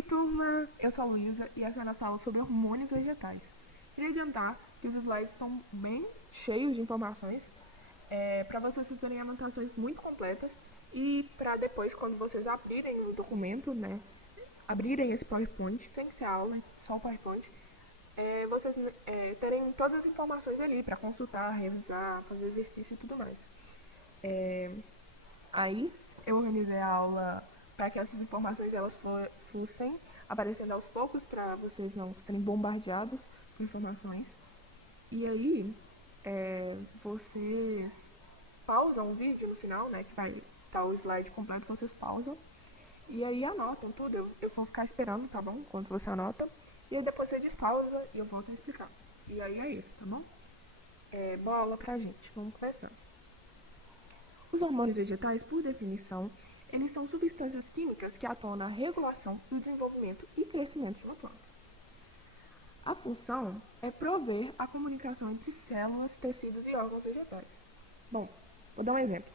Oi, turma! Eu sou a Luísa e essa é a nossa aula sobre hormônios vegetais. Queria adiantar que os slides estão bem cheios de informações para vocês terem anotações muito completas e para depois, quando vocês abrirem o documento, né, abrirem esse PowerPoint, sem ser aula, só o PowerPoint, vocês terem todas as informações ali para consultar, revisar, fazer exercício e tudo mais. Aí eu organizei a aula para que essas informações elas fossem aparecendo aos poucos para vocês não serem bombardeados com informações. E aí vocês pausam o vídeo no final, né, que vai estar o slide completo, vocês pausam. E aí anotam tudo, eu vou ficar esperando, tá bom? Enquanto você anota. E aí depois você despausa e eu volto a explicar. E aí é isso, tá bom? Boa aula pra gente, vamos começar. Os hormônios vegetais, por definição, eles são substâncias químicas que atuam na regulação do desenvolvimento e crescimento de uma planta. A função é prover a comunicação entre células, tecidos e órgãos vegetais. Bom, vou dar um exemplo.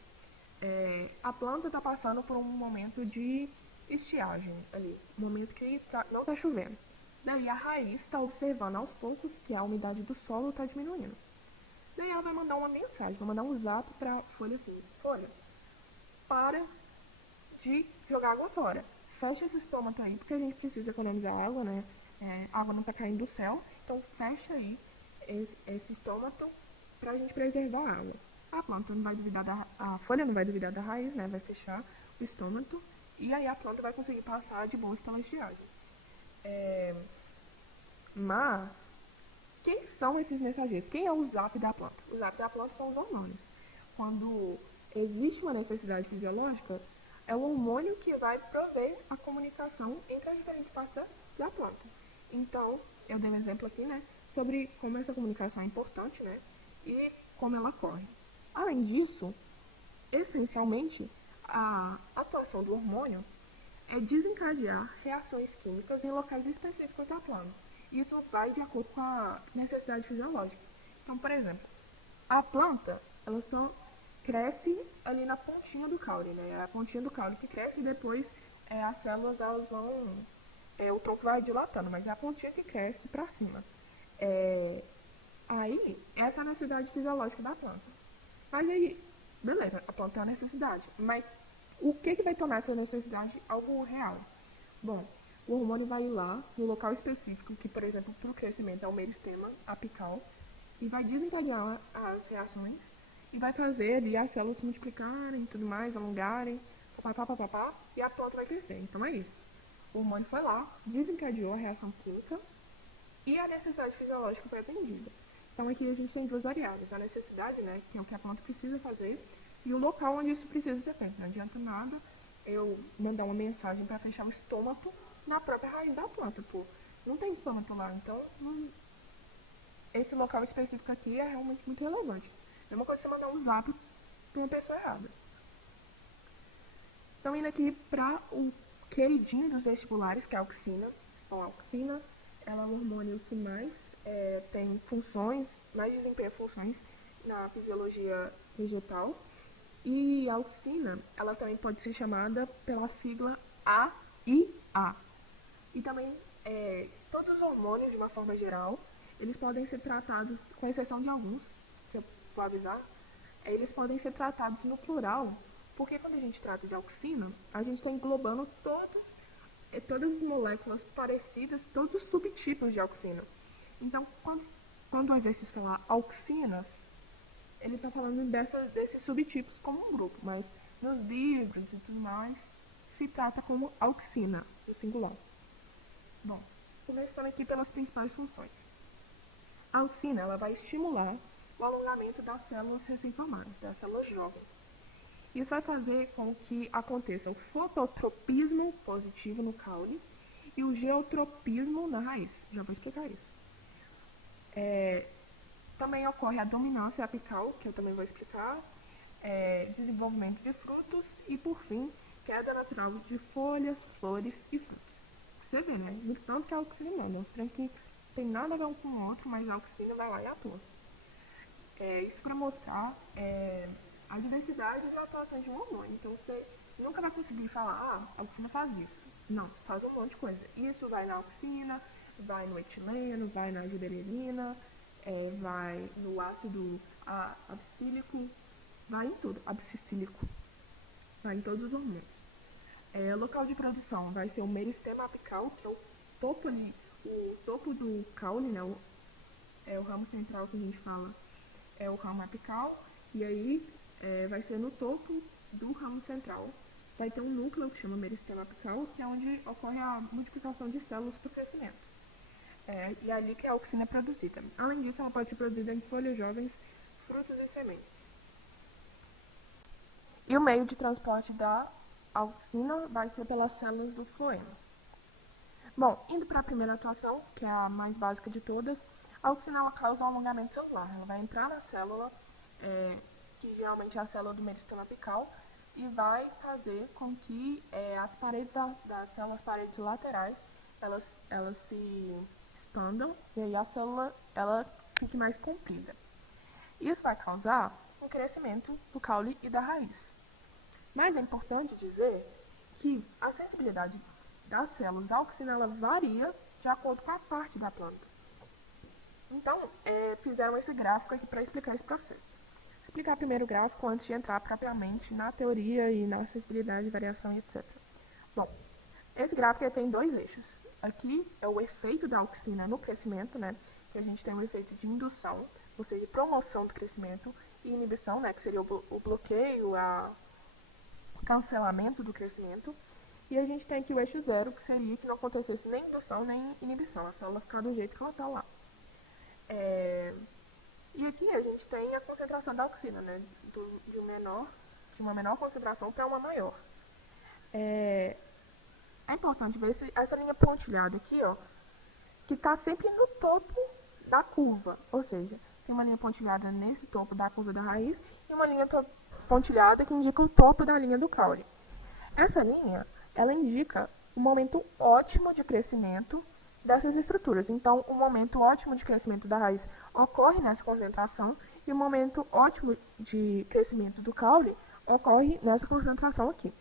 A planta está passando por um momento de estiagem ali, um momento que não está chovendo. Daí a raiz está observando aos poucos que a umidade do solo está diminuindo. Daí ela vai mandar uma mensagem, vai mandar um zap para a folha assim: folha, para de jogar água fora. Fecha esse estômago aí, porque a gente precisa economizar água, né? A água não está caindo do céu, então fecha aí esse estômago para a gente preservar a água. A planta não vai duvidar a folha não vai duvidar da raiz, né? Vai fechar o estômago e aí a planta vai conseguir passar de boas pela estiagem. Mas quem são esses mensageiros? Quem é o zap da planta? O zap da planta são os hormônios. Quando existe uma necessidade fisiológica, é o hormônio que vai prover a comunicação entre as diferentes partes da planta. Então, eu dei um exemplo aqui, né, sobre como essa comunicação é importante, né, e como ela ocorre. Além disso, essencialmente, a atuação do hormônio é desencadear reações químicas em locais específicos da planta. Isso vai de acordo com a necessidade fisiológica. Então, por exemplo, a planta, ela só cresce ali na pontinha do caule, né? É a pontinha do caule que cresce e depois as células, elas vão... o tronco vai dilatando, mas é a pontinha que cresce para cima. Aí, essa é a necessidade fisiológica da planta. Mas aí, beleza, a planta tem uma necessidade. Mas o que vai tornar essa necessidade algo real? Bom, o hormônio vai ir lá, no local específico, que, por exemplo, para o crescimento é o meristema apical, e vai desencadear as reações, e vai fazer ali as células se multiplicarem e tudo mais, alongarem, papapá, e a planta vai crescer. Então é isso. O hormônio foi lá, desencadeou a reação química, e a necessidade fisiológica foi atendida. Então aqui a gente tem duas variáveis, a necessidade, né, que é o que a planta precisa fazer, e o local onde isso precisa ser feito. Não adianta nada eu mandar uma mensagem para fechar o estômago na própria raiz da planta, pô. Não tem estômago lá, então esse local específico aqui é realmente muito relevante. É uma coisa você mandar um zap para uma pessoa errada. Então, indo aqui para o queridinho dos vestibulares, que é a auxina. Bom, a auxina, ela é um hormônio que mais tem funções, mais desempenha funções na fisiologia vegetal. E a auxina, ela também pode ser chamada pela sigla AIA. E também, todos os hormônios, de uma forma geral, eles podem ser tratados, com exceção de alguns, que eu vou avisar, eles podem ser tratados no plural, porque quando a gente trata de auxina, a gente está englobando todas as moléculas parecidas, todos os subtipos de auxina. Então, quando o exercício fala auxinas, ele está falando desses subtipos como um grupo, mas nos livros e tudo mais, se trata como auxina, no singular. Bom, começando aqui pelas principais funções. A auxina, ela vai estimular o alongamento das células recém-formadas, das células jovens. Isso vai fazer com que aconteça o fototropismo positivo no caule e o geotropismo na raiz. Já vou explicar isso. Também ocorre a dominância apical, que eu também vou explicar, desenvolvimento de frutos e, por fim, queda natural de folhas, flores e frutos. Você vê, né? No tanto que a auxina manda. Os trem que tem nada a ver um com o outro, mas a auxina vai lá e atua. Isso para mostrar a diversidade das atuações de um hormônio. Então, você nunca vai conseguir falar, a auxina faz isso. Não, faz um monte de coisa. Isso vai na auxina, vai no etileno, vai na gibberelina, vai no ácido abscílico, vai em tudo, abscílico, vai em todos os hormônios. Local de produção vai ser o meristema apical, que é o topo do caule, né? O ramo central que a gente fala é o ramo apical, e aí vai ser no topo do ramo central. Vai ter um núcleo que chama meristema apical, que é onde ocorre a multiplicação de células para o crescimento. E é ali que a auxina é produzida. Além disso, ela pode ser produzida em folhas jovens, frutos e sementes. E o meio de transporte da auxina vai ser pelas células do floema. Bom, indo para a primeira atuação, que é a mais básica de todas, a auxina ela causa um alongamento celular. Ela vai entrar na célula, que geralmente é a célula do meristema apical, e vai fazer com que as paredes das células, paredes laterais, elas se expandam e aí a célula ela fique mais comprida. Isso vai causar um crescimento do caule e da raiz. Mas é importante dizer que a sensibilidade das células à auxina ela varia de acordo com a parte da planta. Então, fizeram esse gráfico aqui para explicar esse processo. Explicar primeiro o gráfico antes de entrar propriamente na teoria e na sensibilidade, variação e etc. Bom, esse gráfico tem dois eixos. Aqui é o efeito da auxina no crescimento, né? Que a gente tem um efeito de indução, ou seja, promoção do crescimento, e inibição, né? Que seria o bloqueio, o cancelamento do crescimento. E a gente tem aqui o eixo zero, que seria que não acontecesse nem indução nem inibição, a célula ficar do jeito que ela está lá. E aqui a gente tem a concentração da auxina, né? De uma menor concentração para uma maior. É importante ver essa linha pontilhada aqui, ó, que está sempre no topo da curva. Ou seja, tem uma linha pontilhada nesse topo da curva da raiz e uma linha pontilhada que indica o topo da linha do caule. Essa linha, ela indica o momento ótimo de crescimento dessas estruturas. Então, o momento ótimo de crescimento da raiz ocorre nessa concentração e o momento ótimo de crescimento do caule ocorre nessa concentração aqui.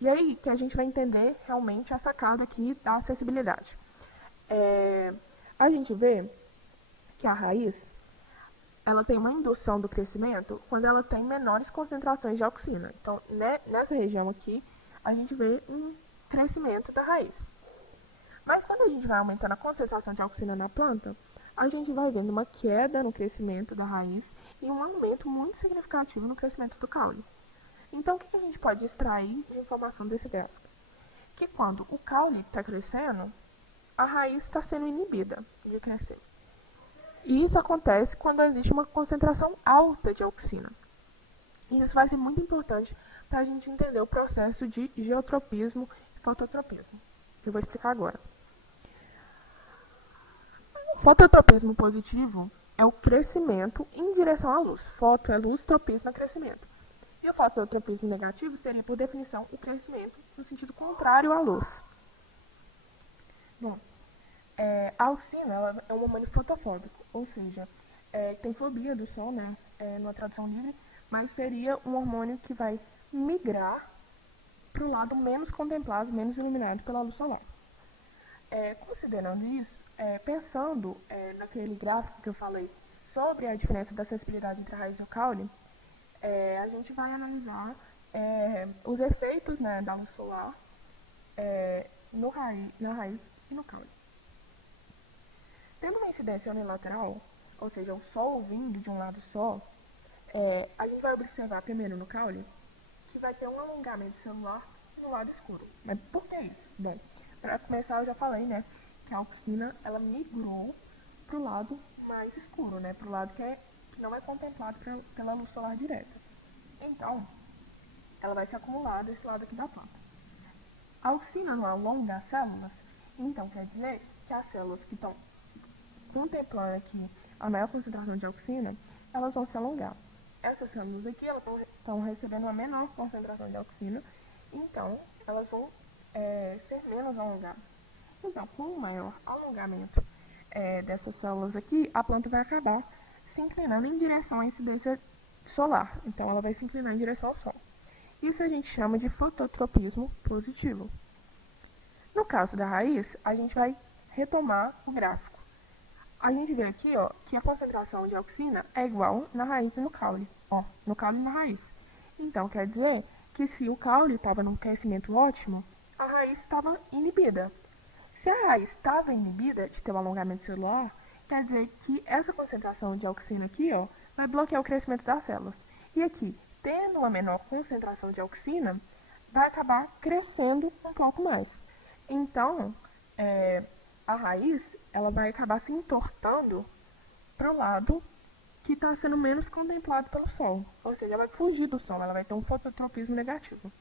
E aí que a gente vai entender realmente a sacada aqui da acessibilidade. A gente vê que a raiz ela tem uma indução do crescimento quando ela tem menores concentrações de auxina. Então, nessa região aqui, a gente vê um crescimento da raiz. Mas quando a gente vai aumentando a concentração de auxina na planta, a gente vai vendo uma queda no crescimento da raiz e um aumento muito significativo no crescimento do caule. Então, o que a gente pode extrair de informação desse gráfico? Que quando o caule está crescendo, a raiz está sendo inibida de crescer. E isso acontece quando existe uma concentração alta de auxina. E isso vai ser muito importante para a gente entender o processo de geotropismo e fototropismo, que eu vou explicar agora. O fototropismo positivo é o crescimento em direção à luz. Foto é luz, tropismo é crescimento. E o fototropismo negativo seria, por definição, o crescimento no sentido contrário à luz. Bom, a auxina ela é um hormônio fotofóbico, ou seja, tem fobia do sol, né, numa tradução livre, mas seria um hormônio que vai migrar para o lado menos contemplado, menos iluminado pela luz solar. Considerando isso, pensando naquele gráfico que eu falei sobre a diferença da sensibilidade entre a raiz e o caule, a gente vai analisar os efeitos, né, da luz solar na raiz e no caule. Tendo uma incidência unilateral, ou seja, o sol vindo de um lado só, a gente vai observar primeiro no caule que vai ter um alongamento celular no lado escuro. Mas por que isso? Bom, para começar eu já falei, né, que a auxina ela migrou para o lado mais escuro, né, para o lado que não é contemplado pela luz solar direta. Então, ela vai se acumular desse lado aqui da planta. A auxina não alonga as células, então quer dizer que as células que estão contemplando aqui a maior concentração de auxina, elas vão se alongar. Essas células aqui estão recebendo uma menor concentração de auxina, então elas vão ser menos alongadas. Então, com o maior alongamento dessas células aqui, a planta vai acabar se inclinando em direção à incidência solar. Então, ela vai se inclinar em direção ao sol. Isso a gente chama de fototropismo positivo. No caso da raiz, a gente vai retomar o gráfico. A gente vê aqui, ó, que a concentração de auxina é igual na raiz e no caule. Ó, no caule e na raiz. Então, quer dizer que se o caule estava num crescimento ótimo, a raiz estava inibida. Se a raiz estava inibida de ter um alongamento celular, quer dizer que essa concentração de auxina aqui, ó, vai bloquear o crescimento das células. E aqui, tendo uma menor concentração de auxina, vai acabar crescendo um pouco mais. Então, a raiz ela vai acabar se entortando para o lado que está sendo menos contemplado pelo Sol. Ou seja, ela vai fugir do Sol, ela vai ter um fototropismo negativo.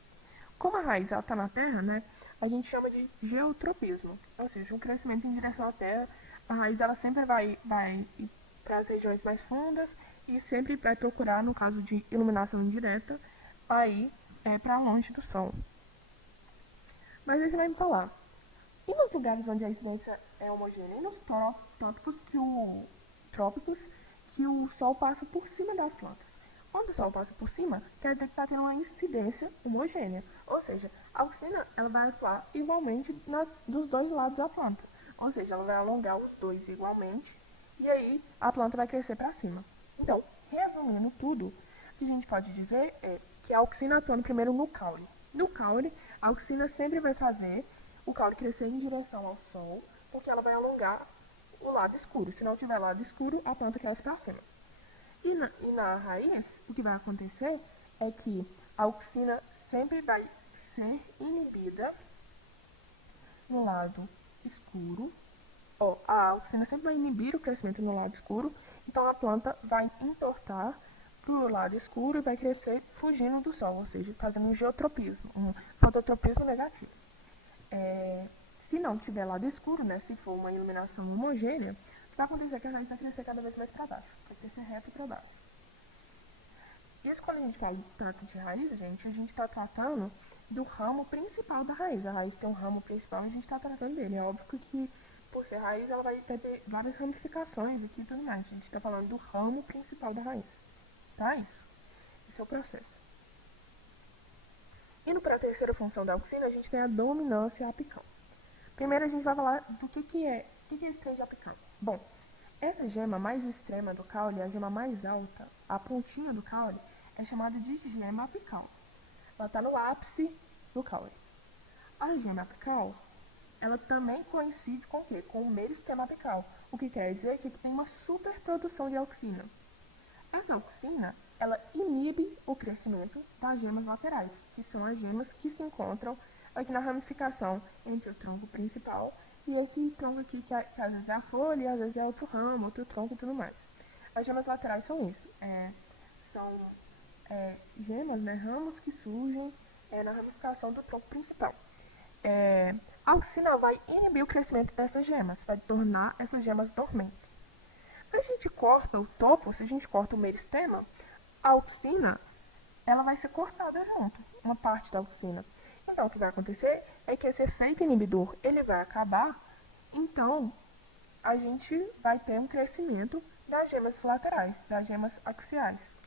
Como a raiz está na Terra, né, a gente chama de geotropismo. Ou seja, um crescimento em direção à Terra. A raiz ela sempre vai ir para as regiões mais fundas e sempre vai procurar, no caso de iluminação indireta, aí para longe do Sol. Mas aí você vai me falar, e nos lugares onde a incidência é homogênea? E nos trópicos que o Sol passa por cima das plantas? Quando o Sol passa por cima, quer dizer que está tendo uma incidência homogênea. Ou seja, a auxina ela vai atuar igualmente dos dois lados da planta. Ou seja, ela vai alongar os dois igualmente e aí a planta vai crescer para cima. Então, resumindo tudo, o que a gente pode dizer é que a auxina atuando primeiro no caule. No caule, a auxina sempre vai fazer o caule crescer em direção ao Sol, porque ela vai alongar o lado escuro. Se não tiver lado escuro, a planta cresce para cima. E na raiz, o que vai acontecer é que a auxina sempre vai ser inibida no lado escuro. A auxina sempre vai inibir o crescimento no lado escuro, então a planta vai entortar para o lado escuro e vai crescer fugindo do Sol, ou seja, fazendo um geotropismo, um fototropismo negativo. Se não tiver lado escuro, né, se for uma iluminação homogênea, vai acontecer que a raiz vai crescer cada vez mais para baixo, vai crescer reto para baixo. Isso quando a gente fala de trata de raiz, gente, a gente está tratando do ramo principal da raiz. A raiz tem um ramo principal e a gente está tratando dele. É óbvio que, por ser raiz, ela vai ter várias ramificações aqui e tudo mais. A gente está falando do ramo principal da raiz. Tá? Isso. Esse é o processo. Indo para a terceira função da auxina, a gente tem a dominância apical. Primeiro a gente vai falar do que é esse trem de apical. Bom, essa gema mais extrema do caule, a gema mais alta, a pontinha do caule, é chamada de gema apical. Ela está no ápice do caule. A gema apical, ela também coincide com o quê? Com o meristema apical, o que quer dizer que tem uma superprodução de auxina. Essa auxina, ela inibe o crescimento das gemas laterais, que são as gemas que se encontram aqui na ramificação entre o tronco principal e esse tronco aqui, que às vezes é a folha, e às vezes é outro ramo, outro tronco e tudo mais. As gemas laterais são isso, são gemas, né, ramos que surgem na ramificação do tronco principal. A auxina vai inibir o crescimento dessas gemas, vai tornar essas gemas dormentes. Se a gente corta o topo, se a gente corta o meristema, a auxina ela vai ser cortada junto, uma parte da auxina. Então, o que vai acontecer é que esse efeito inibidor ele vai acabar, então a gente vai ter um crescimento das gemas laterais, das gemas axiais.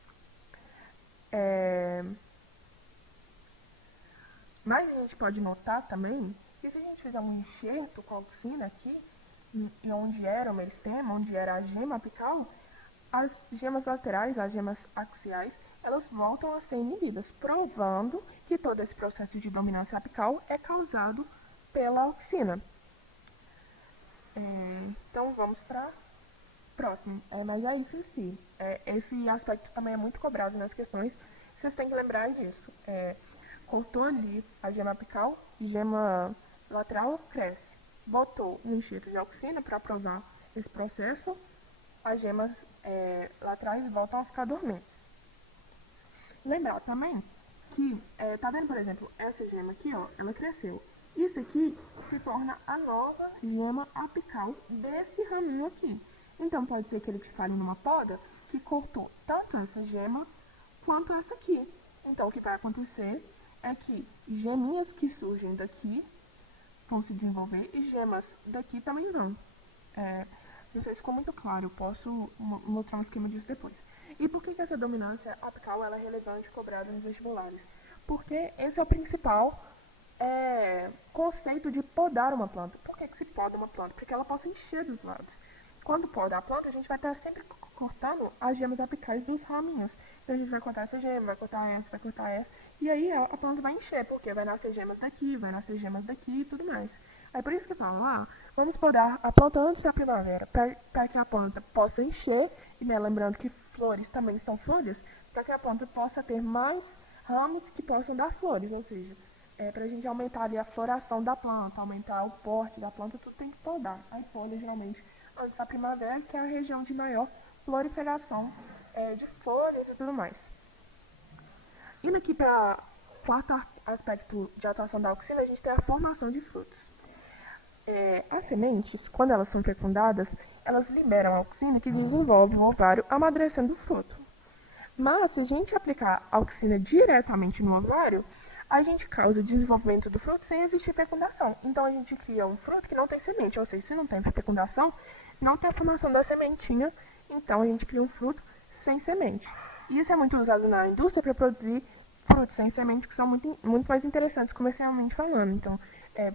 Mas a gente pode notar também que se a gente fizer um enxerto com a auxina aqui, e onde era o meristema, onde era a gema apical, as gemas laterais, as gemas axiais, elas voltam a ser inibidas, provando que todo esse processo de dominância apical é causado pela auxina. Então vamos para próximo. Mas é isso em si. Esse aspecto também é muito cobrado nas questões. Vocês têm que lembrar disso. Cortou ali a gema apical, gema lateral cresce. Botou um enxerto de auxina para provar esse processo, as gemas laterais voltam a ficar dormentes. Lembrar também que, tá vendo, por exemplo, essa gema aqui, ó, ela cresceu. Isso aqui se torna a nova gema apical desse raminho aqui. Então, pode ser que ele te fale numa poda que cortou tanto essa gema quanto essa aqui. Então, o que vai acontecer é que geminhas que surgem daqui vão se desenvolver e gemas daqui também vão. Não sei se ficou muito claro, eu posso mostrar um esquema disso depois. E por que essa dominância apical ela é relevante e cobrada nos vestibulares? porque esse é o principal conceito de podar uma planta. Por que se poda uma planta? Para que ela possa encher dos lados. Quando poda a planta, a gente vai estar sempre cortando as gemas apicais dos raminhos. Então a gente vai cortar essa gema, vai cortar essa, e aí a planta vai encher, porque vai nascer gemas daqui, vai nascer gemas daqui e tudo mais. É por isso que falam, vamos podar a planta antes da primavera, para que a planta possa encher, e né, lembrando que flores também são folhas, para que a planta possa ter mais ramos que possam dar flores, ou seja, para a gente aumentar ali a floração da planta, aumentar o porte da planta, tudo tem que podar. Aí poda geralmente antes da primavera, que é a região de maior proliferação de folhas e tudo mais. Indo aqui para o quarto aspecto de atuação da auxina, a gente tem a formação de frutos. As sementes, quando elas são fecundadas, elas liberam a auxina que desenvolve o ovário amadurecendo o fruto. Mas, se a gente aplicar a auxina diretamente no ovário, a gente causa o desenvolvimento do fruto sem existir fecundação. Então, a gente cria um fruto que não tem semente, ou seja, se não tem fecundação, não tem a formação da sementinha, então a gente cria um fruto sem semente. E isso é muito usado na indústria para produzir frutos sem semente, que são muito mais interessantes comercialmente falando. Então,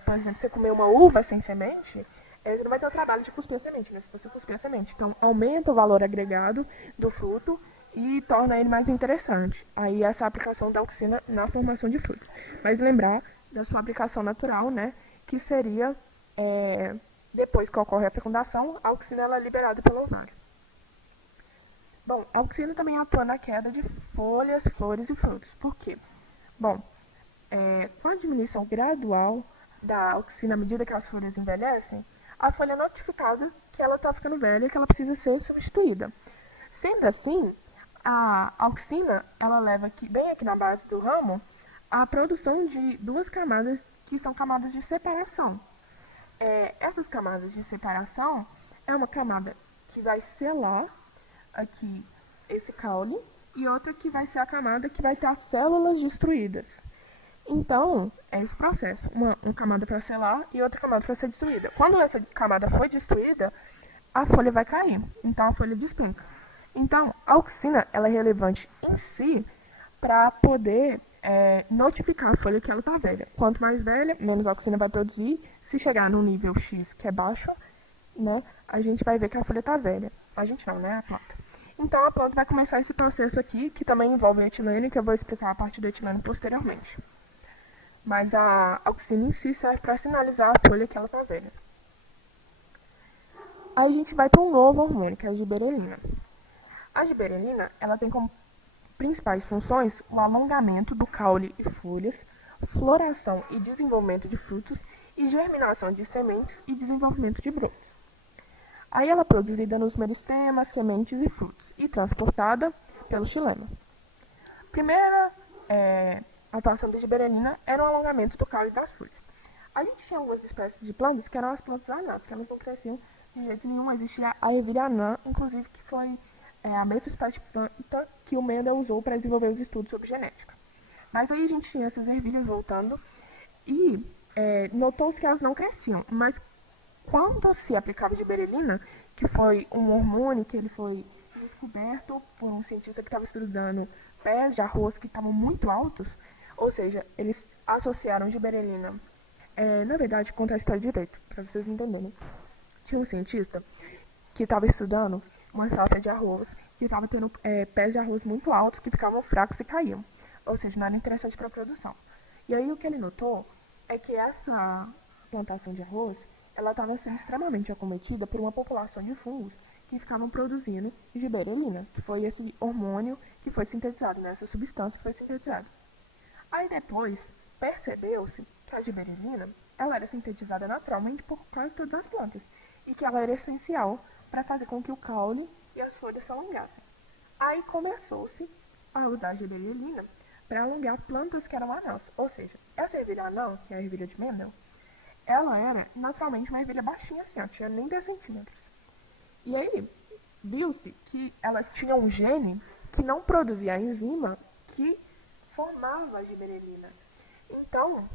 por exemplo, você comer uma uva sem semente, você não vai ter o trabalho de cuspir a semente, né? Se você cuspir a semente. Então, aumenta o valor agregado do fruto e torna ele mais interessante. Aí, essa aplicação da auxina na formação de frutos. Mas lembrar da sua aplicação natural, né? Que seria, depois que ocorre a fecundação, a auxina ela é liberada pelo ovário. Bom, a auxina também atua na queda de folhas, flores e frutos. Por quê? Bom, com a diminuição gradual da auxina à medida que as folhas envelhecem, a folha é notificada que ela está ficando velha e que ela precisa ser substituída. Sendo assim, a auxina ela leva bem aqui na base do ramo a produção de duas camadas que são camadas de separação. Essas camadas de separação é uma camada que vai selar aqui esse caule e outra que vai ser a camada que vai ter as células destruídas. Então, é esse processo, uma camada para selar e outra camada para ser destruída. Quando essa camada foi destruída, a folha vai cair, então a folha despenca. Então, a auxina ela é relevante em si para poder notificar a folha que ela está velha. Quanto mais velha, menos auxina vai produzir. Se chegar no nível X, que é baixo, né, a gente vai ver que a folha está velha. A gente não, né, a planta. Então, a planta vai começar esse processo aqui, que também envolve a etilene, que eu vou explicar a parte do etilene posteriormente. Mas a auxina em si serve para sinalizar a folha que ela está velha. Aí a gente vai para um novo hormônio, que é a giberelina. A giberelina, ela tem como principais funções o alongamento do caule e folhas, floração e desenvolvimento de frutos e germinação de sementes e desenvolvimento de brotos. Aí ela é produzida nos meristemas, sementes e frutos e transportada pelo xilema. Primeira atuação da giberelina era o alongamento do caule das folhas. A gente tinha algumas espécies de plantas que eram as plantas anãs, que elas não cresciam de jeito nenhum. Existia a ervilha anã, inclusive, que foi a mesma espécie de planta que o Mendel usou para desenvolver os estudos sobre genética. Mas aí a gente tinha essas ervilhas voltando e notou-se que elas não cresciam. Mas quando se aplicava giberelina, que foi um hormônio que ele foi descoberto por um cientista que estava estudando pés de arroz que estavam muito altos, ou seja, eles associaram giberelina. Na verdade, contar a história direito, para vocês entenderem. Tinha um cientista que estava estudando uma safra de arroz que estava tendo pés de arroz muito altos que ficavam fracos e caíam. Ou seja, não era interessante para a produção. E aí o que ele notou é que essa plantação de arroz ela estava sendo extremamente acometida por uma população de fungos que ficavam produzindo giberelina, que foi esse hormônio que foi sintetizado, né, essa substância que foi sintetizada. Aí depois percebeu-se que a giberelina ela era sintetizada naturalmente por quase todas as plantas e que ela era essencial para fazer com que o caule e as folhas se alongassem. Aí começou-se a usar a giberelina para alongar plantas que eram anãs, ou seja, essa ervilha anã, que é a ervilha de Mendel, ela era naturalmente uma ervilha baixinha assim, tinha nem 10 centímetros. E aí viu-se que ela tinha um gene que não produzia a enzima que formava a giberelina. Então,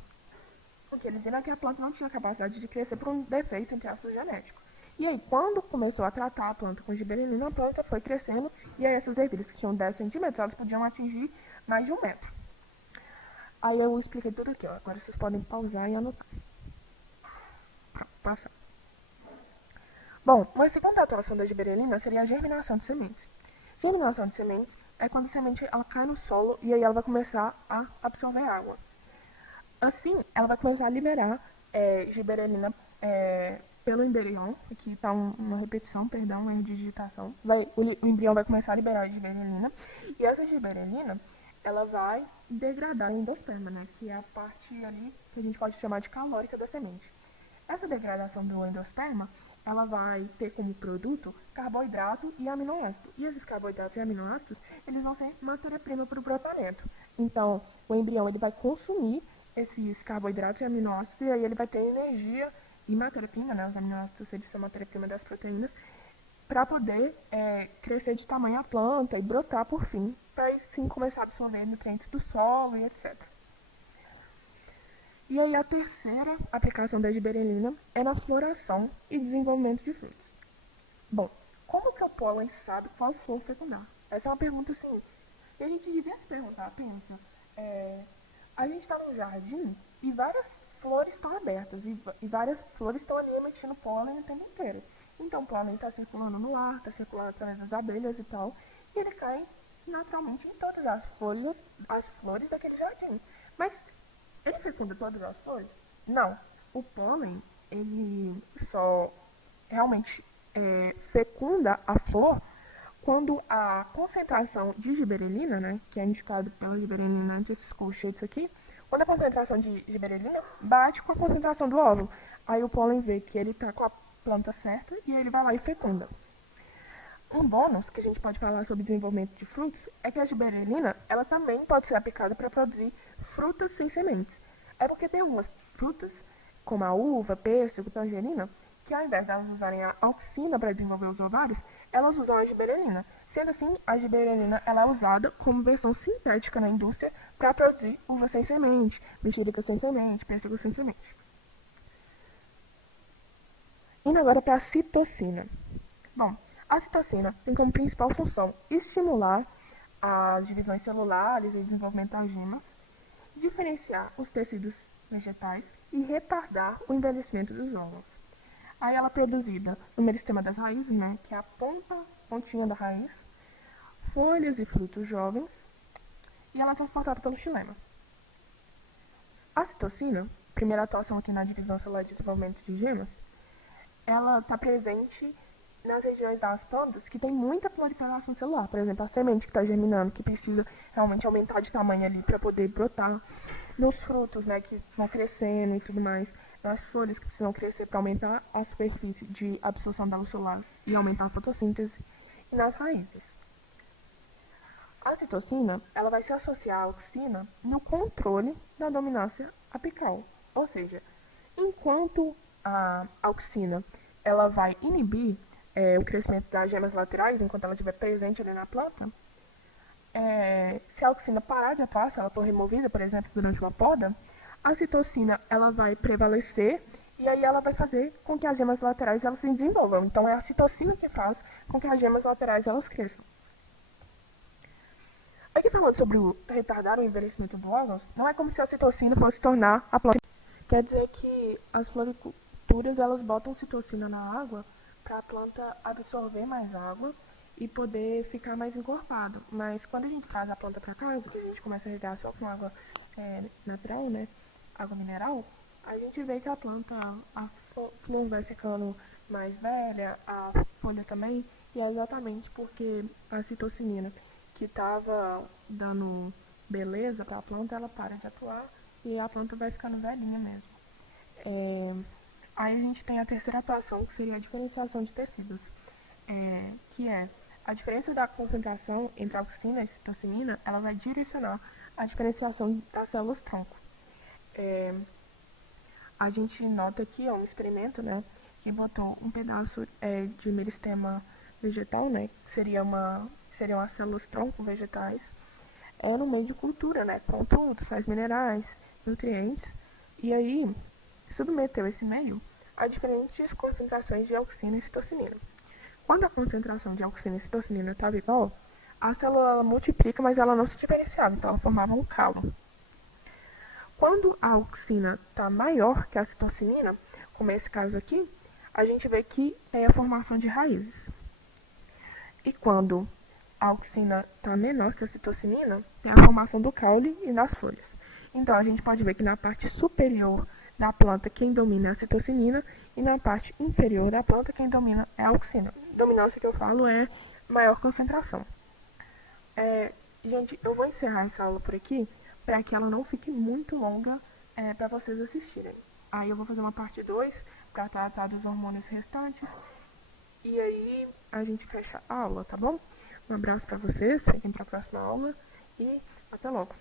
o que eles viram é que a planta não tinha capacidade de crescer por um defeito, entre aspas, genético. E aí, quando começou a tratar a planta com giberelina, a planta foi crescendo, e aí essas ervilhas que tinham 10 centímetros, elas podiam atingir mais de 1 metro. Aí eu expliquei tudo aqui, ó. Agora vocês podem pausar e anotar. Passar. Bom, uma segunda atuação da gibberellina seria a germinação de sementes. Germinação de sementes é quando a semente ela cai no solo e aí ela vai começar a absorver água. Assim, ela vai começar a liberar gibberellina pelo embrião. Aqui está uma repetição, perdão, um erro de digitação. O embrião vai começar a liberar a gibberellina e essa gibberellina ela vai degradar o endosperma, né, que é a parte ali que a gente pode chamar de calórica da semente. Essa degradação do endosperma, ela vai ter como produto carboidrato e aminoácido. E esses carboidratos e aminoácidos, eles vão ser matéria-prima para o brotamento. Então, o embrião ele vai consumir esses carboidratos e aminoácidos e aí ele vai ter energia e matéria-prima, né? Os aminoácidos eles são matéria-prima das proteínas, para poder crescer de tamanho a planta e brotar por fim, para sim começar a absorver nutrientes do solo e etc. E aí a terceira aplicação da gibberellina é na floração e desenvolvimento de frutos. Bom, como que o pólen sabe qual flor fecundar? Essa é uma pergunta assim, que a gente devia se perguntar, pensa. A gente está num jardim e várias flores estão abertas e várias flores estão ali emitindo pólen o tempo inteiro. Então o pólen está circulando no ar, está circulando através das abelhas e tal, e ele cai naturalmente em todas as flores daquele jardim. Mas ele fecunda todas as flores? Não. O pólen, ele só realmente fecunda a flor quando a concentração de gibberellina, né, que é indicado pela gibberellina desses colchetes aqui, quando a concentração de gibberellina bate com a concentração do óvulo. Aí o pólen vê que ele está com a planta certa e ele vai lá e fecunda. Um bônus que a gente pode falar sobre desenvolvimento de frutos é que a gibberellina ela também pode ser aplicada para produzir frutas sem sementes. É porque tem algumas frutas, como a uva, pêssego, tangerina, que ao invés de elas usarem a auxina para desenvolver os ovários, elas usam a gibberellina. Sendo assim, a gibberellina ela é usada como versão sintética na indústria para produzir uva sem semente, mexerica sem semente, pêssego sem semente. Indo agora para a citocina. Bom, a citocina tem como principal função estimular as divisões celulares e o desenvolvimento das gemas, diferenciar os tecidos vegetais e retardar o envelhecimento dos órgãos. Aí ela é produzida no meristema das raízes, né, que é a pontinha da raiz, folhas e frutos jovens, e ela é transportada pelo xilema. A citocina, primeira atuação aqui na divisão celular de desenvolvimento de gemas, ela está presente nas regiões das plantas que tem muita proliferação celular. Por exemplo, a semente que está germinando, que precisa realmente aumentar de tamanho ali para poder brotar. Nos frutos, né, que vão crescendo e tudo mais. Nas folhas que precisam crescer para aumentar a superfície de absorção da luz solar e aumentar a fotossíntese. E nas raízes. A citocina ela vai se associar à auxina no controle da dominância apical. Ou seja, enquanto a auxina ela vai inibir o crescimento das gemas laterais, enquanto ela estiver presente ali na planta, se a auxina parar de atuar, se ela for removida, por exemplo, durante uma poda, a citocina ela vai prevalecer e aí ela vai fazer com que as gemas laterais elas se desenvolvam. Então é a citocina que faz com que as gemas laterais elas cresçam. Aqui falando sobre retardar o envelhecimento dos órgãos, não é como se a citocina fosse tornar a planta. Quer dizer que as floriculturas elas botam citocina na água para a planta absorver mais água e poder ficar mais encorpado. Mas quando a gente traz a planta para casa, que a gente começa a regar só com água natural, né, água mineral, a gente vê que a planta, a flor vai ficando mais velha, a folha também, e é exatamente porque a citocinina que estava dando beleza para a planta, ela para de atuar e a planta vai ficando velhinha mesmo. Aí a gente tem a terceira atuação, que seria a diferenciação de tecidos, que é a diferença da concentração entre a auxina e a citocinina, ela vai direcionar a diferenciação das células-tronco. A gente nota aqui um experimento, né, que botou um pedaço de meristema vegetal, né, que seriam as células-tronco vegetais, no meio de cultura, né, com tudo, sais minerais, nutrientes, e aí submeteu esse meio a diferentes concentrações de auxina e citocinina. Quando a concentração de auxina e citocinina estava igual, a célula multiplica, mas ela não se diferenciava, então ela formava um calo. Quando a auxina está maior que a citocinina, como é esse caso aqui, a gente vê que é a formação de raízes. E quando a auxina está menor que a citocinina, tem a formação do caule e das folhas. Então, a gente pode ver que na parte superior da planta, quem domina é a citocinina, e na parte inferior da planta, quem domina é a auxina. Dominância que eu falo é maior concentração. Gente, eu vou encerrar essa aula por aqui, para que ela não fique muito longa para vocês assistirem. Aí eu vou fazer uma parte 2 para tratar dos hormônios restantes, e aí a gente fecha a aula, tá bom? Um abraço para vocês, fiquem para a próxima aula e até logo.